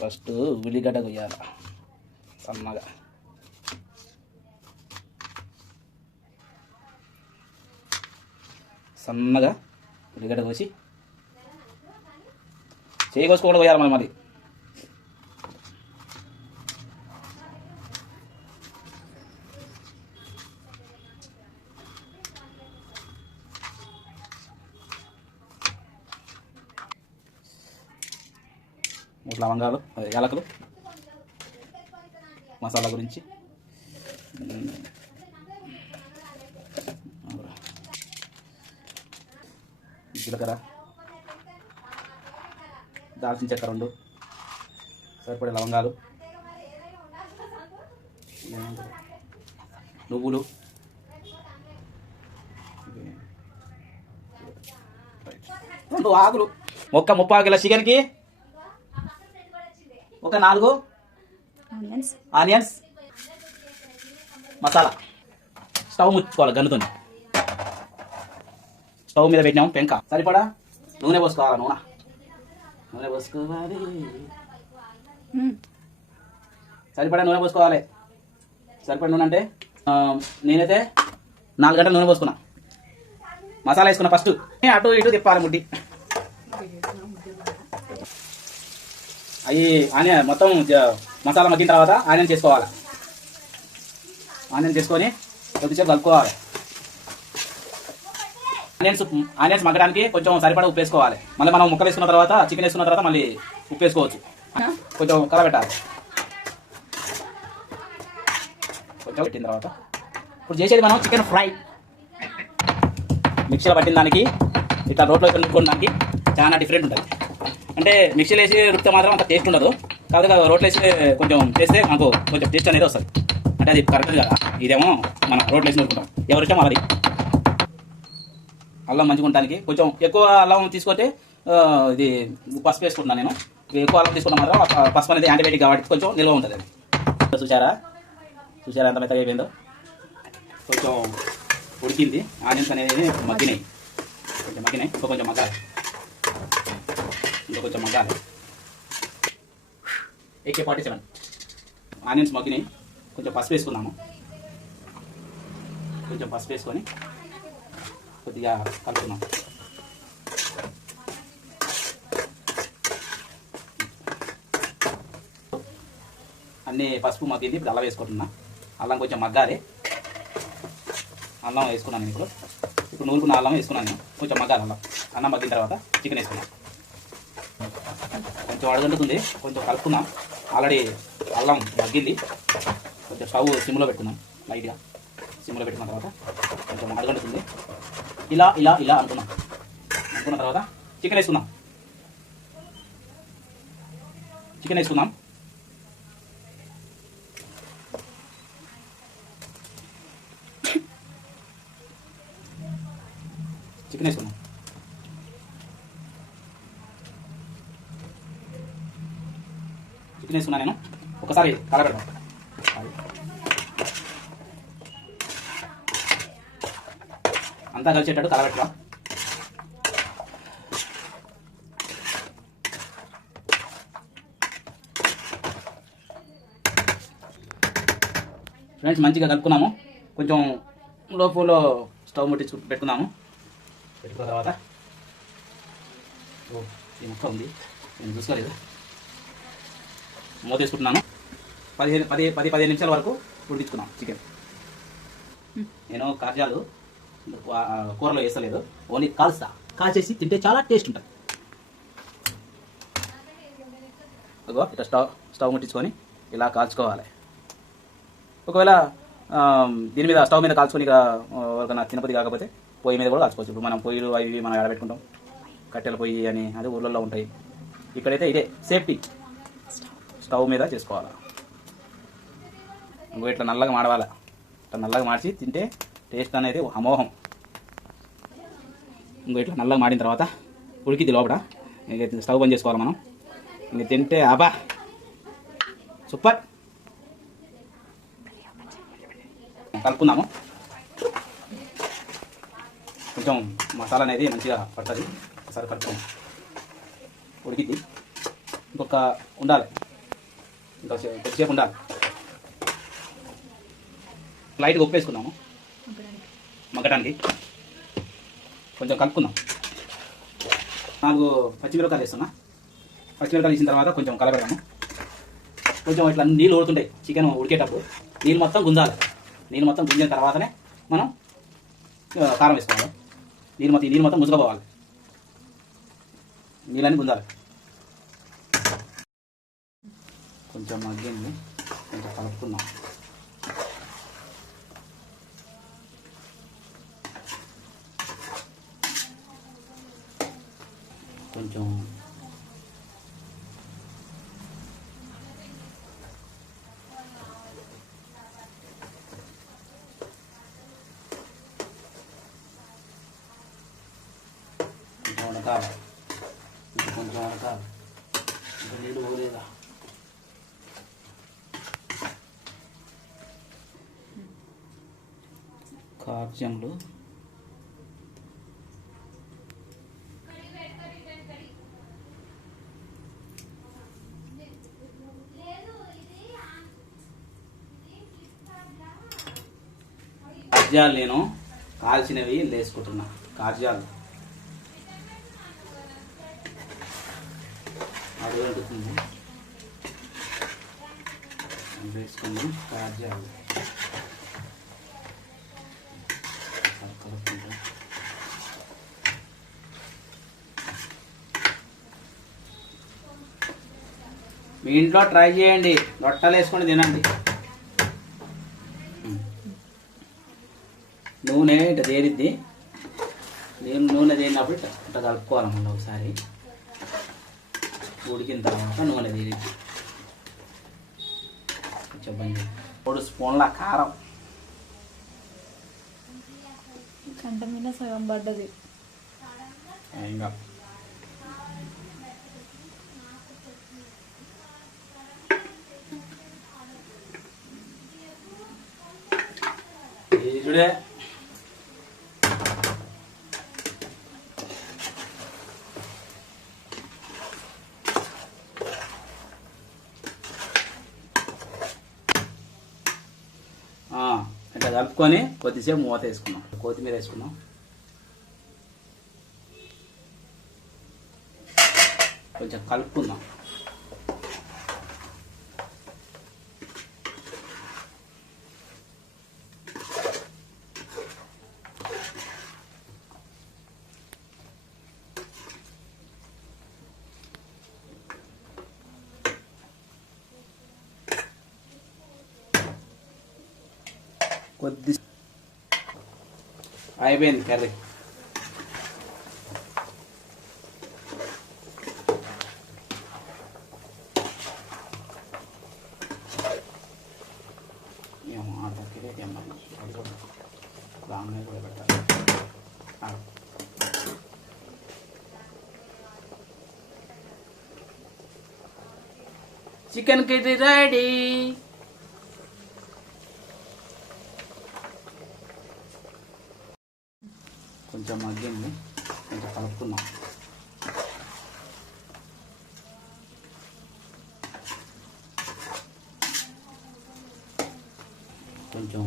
First ఉల్లిగడ్డ కొయ్యాలి సన్నగా. సన్నగా ఉల్లిగడ్డ కోసి చేయి కోసుకోకుండా పోయాలి మనం. మరి మూడు లవంగాలు, యాలకులు, మసాలా గురించి జీలకర్ర, దాల్చిన చెక్క 2, సరిపడే లవంగాలు, నువ్వులు, ఆకులు. ఒక్క 30 కిలో చికెన్కి ఒక 4 ఆనియన్స్, మసాలా. స్టవ్ ముచ్చుకోవాలి గన్నుతో. స్టవ్ మీద పెట్టినాము పెంక. సరిపడా నూనె పోసుకోవాలి. నూనె పోసుకోవాలి. సరిపడా నూనె పోసుకోవాలి. సరిపడా నూనె అంటే నేనైతే 4 గంటలు నూనె పోసుకున్నా. మసాలా వేసుకున్నా. ఫస్ట్ అటు ఇటు తిప్పాలి ముడ్డి. అవి ఆనియన్ మొత్తం మసాలా మగ్గిన తర్వాత ఆనియన్ చేసుకోవాలి. ఆనియన్ చేసుకొని కొద్దిసేపు కలుపుకోవాలి. ఆనియన్స్ మగ్గడానికి కొంచెం సరిపడా ఉప్పు వేసుకోవాలి. మళ్ళీ మనం ముక్కలు వేసుకున్న తర్వాత, చికెన్ వేసుకున్న తర్వాత మళ్ళీ ఉప్పు వేసుకోవచ్చు. కొంచెం కలబెట్టాలి. కొంచెం పెట్టిన తర్వాత ఇప్పుడు చేసేది మనం చికెన్ ఫ్రై. మిక్సీలో పట్టిన దానికి ఇట్లా రోట్లో రుబ్బుకున్న దానికి చాలా డిఫరెంట్ ఉంటుంది. అంటే మిక్సీలో వేసి రుబ్బితే మాత్రం అంత టేస్ట్ ఉండదు. కాదు రోట్లో వేసి కొంచెం చేస్తే మనకు కొంచెం టేస్ట్ అనేది వస్తుంది. అంటే అది కరెక్ట్ కదా. ఇదేమో మనం రోట్లో వేసి రుబ్బుకుంటాం. ఎవరిష్టం వాళ్ళది. అల్లం మంచిగా ఉండడానికి కొంచెం ఎక్కువ అల్లం తీసుకుంటే ఇది పసుపు వేసుకుంటున్నాను నేను. ఎక్కువ అల్లం తీసుకుంటాం మాత్రం పసుపు అనేది యాంటీబయాటిక్ కాబట్టి కొంచెం నిల్వ ఉంటుంది. అది చూసారా ఎంత మెత్తగా అయిపోయిందో. కొంచెం ఉడికింది. ఆనియన్స్ అనేది మగ్గినాయి. ఇంకో కొంచెం మగ్గాలి. AK-47 onions మగ్గినాయి. కొంచెం పసుపు వేసుకున్నాము. కొంచెం పసుపు వేసుకొని కొద్దిగా కలుపుకున్నాం. అన్నీ పసుపు మగ్గింది. ఇప్పుడు అల్లం వేసుకుంటున్నా. అల్లం కొంచెం మగ్గాలి. అల్లం వేసుకున్నాను నేను. ఇప్పుడు నూరుకున్న అల్లం వేసుకున్నాను నేను. కొంచెం మగ్గాలి. అన్నం మగ్గిన తర్వాత చికెన్ వేసుకున్నాను. కొంచెం అడగంటుతుంది. కొంచెం కలుపుకున్నాం. ఆల్రెడీ అల్లం మగ్గింది. కొంచెం స్టవ్ సిమ్లో పెట్టుకున్నాం. లైట్గా సిమ్లో పెట్టుకున్న తర్వాత కొంచెం అడగంటుతుంది. ఇలా అనుకున్న తర్వాత చికెన్ వేసుకుందాం. చికెన్ వేసుకుందాం. చికెన్ వేసుకున్నా నేను. ఒకసారి కలబెడతాం. అంతా కలిసేటట్టు కలబెట్టడం. ఫ్రెండ్స్ మంచిగా కలుపుకున్నాము. కొంచెం లోపల స్టవ్ ముట్టి పెట్టుకున్నాము. పెట్టుకున్న తర్వాత ఈ ముక్క ఉంది, నేను చూసుకోలేదు. మూత వేసుకుంటున్నాను. 15 నిమిషాల వరకు ఉడికించుకున్నాం చికెన్. నేను కాజాలు కూరలో వేస్తలేదు, ఓన్లీ కాల్చేసి తింటే చాలా టేస్ట్ ఉంటుంది. ఇట్లా స్టవ్ ముట్టించుకొని ఇలా కాల్చుకోవాలి. ఒకవేళ దీని మీద స్టవ్ మీద కాల్చుకొని ఎవరికైనా తినపతి కాకపోతే పొయ్యి మీద కూడా కాల్చుకోవచ్చు. ఇప్పుడు మనం పొయ్యిలు అవి మనం ఆడబెట్టుకుంటాం. కట్టెల పొయ్యి అని అది ఊళ్ళల్లో ఉంటాయి. ఇక్కడైతే ఇదే సేఫ్టీ. స్టవ్ మీద చేసుకోవాలి. ఇంకో ఇట్లా నల్లగా మాడవాలి. ఇట్లా నల్లగా మార్చి తింటే టేస్ట్ అనేది అమోహం. ఇంకో ఇట్లా నల్లగా మాడిన తర్వాత ఉడికిద్ది లోపల. ఇంక స్టవ్ బంద్ చేసుకోవాలి మనం. ఇంక తింటే అబ్బా సూపర్. కలుపుకుందాము. కొంచెం మసాలా అనేది మంచిగా పడుతుంది. ఒకసారి కలుపుకుందాం. ఉడికిద్ది. ఇంకొక ఉండాలి. ఇంకా కొద్దిసేపు ఉండాలి. లైట్గా ఉప్పు వేసుకుందాము మగ్గడానికి. కొంచెం కలుపుకుందాం. 4 పచ్చిమిరపకాయలు వేస్తున్నా. పచ్చిమిరపకాయలు వేసిన తర్వాత కొంచెం కలపెడదాము. కొంచెం ఇట్లా నీళ్ళు ఊడుతుంటాయి చికెన్ ఉడికేటప్పుడు. నీళ్ళు మొత్తం గుంజాలి. నీళ్ళు మొత్తం గుంజిన తర్వాతనే మనం కారం వేసుకోవాలి. నీళ్ళు మొత్తం గుంజుకోవాలి. నీళ్ళని గుంజాలి. కొంచెం మగ్గింది, కొంచెం కలుపుకుందాం. కొంచెం వడకాలి. కొంచెం వడకాలి. ఇంకా నీళ్ళు పోలేదా? కాజంలు కార్జాలు నేను కాల్చినవి వేసుకుంటున్నా. కార్జాలు అడుగుతుంది వేసుకున్నాం. కార్జాలు మీ ఇంట్లో ట్రై చేయండి. రొట్టెలు వేసుకొని తినండి. నూనె ఇట్లా తేలిద్ది. నూనె తేలినప్పుడు ఇట్లా కలుపుకోవాలి. మళ్ళీ ఒకసారి ఉడికిన తర్వాత నూనె తేలిద్ది. చెప్పండి. 3 స్పూన్ల కారం. కంట మీద సగం పడ్డది. ఇంకా చూడే ఇట్లా కలుపుకొని కొద్దిసేపు మూత వేసుకున్నాం. కొత్తిమీర వేసుకున్నాం. కొంచెం కలుపుకుందాం. కొద్ది అయిపోయింది కర్రీ. ఏమో ఆడకే రాంగ్ కూడా పెట్టాలి. Chicken curry ready. కొంచెం మగ్గింది, కొంచెం కలుపుకుందాం. కొంచెం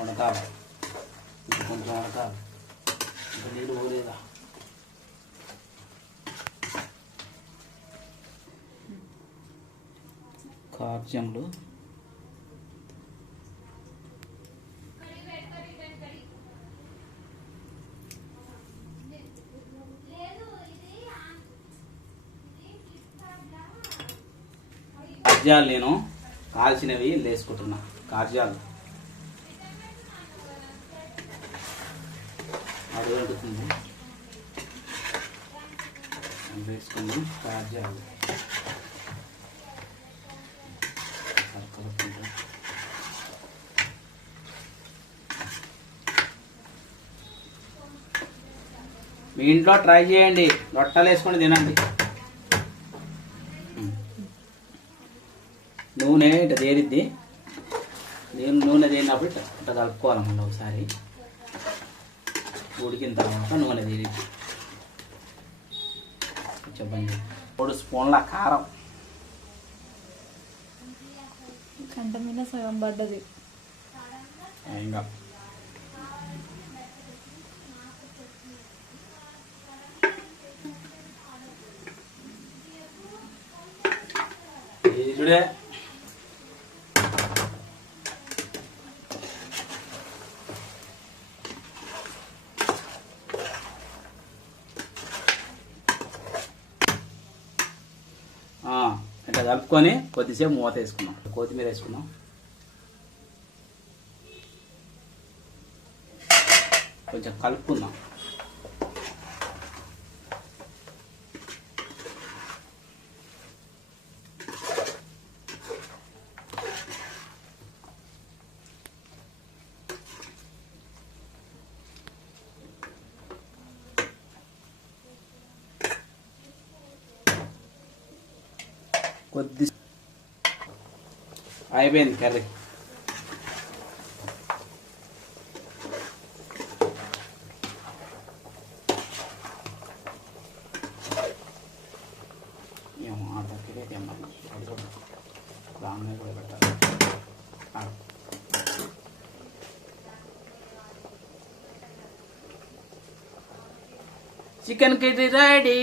వడకాలి. కొంచెం వడకాలి. ఇంకా నీళ్ళు పోలేదా? కార్జంలు కార్జాలు నేను కాల్చినవి వేసుకుంటున్నా. కార్జాలు అడుగుతుంది వేసుకున్నాం. కార్జాలు మీ ఇంట్లో ట్రై చేయండి. రొట్టెలు వేసుకొని తినండి. నూనె ఇట్లా తేలిద్ది. నేను నూనె తేలినప్పుడు ఇట్లా ఇట్లా కలుపుకోవాలి మళ్ళీ ఒకసారి. ఉడికిన తర్వాత నూనె తేలి చెప్పండి. 3 స్పూన్ల కారం, కంట మీద సగం పడ్డది. ఇంకా చూడే ఇట్లా కలుపుకొని కొద్దిసేపు మూత వేసుకున్నాం. కొత్తిమీర వేసుకున్నాం. కొంచెం కలుపుకుందాం. కొద్ది అయిపోయింది కర్రీ. ఏమో ఆటకి దాన్ని కూడా పెట్టాలి. Chicken curry ready.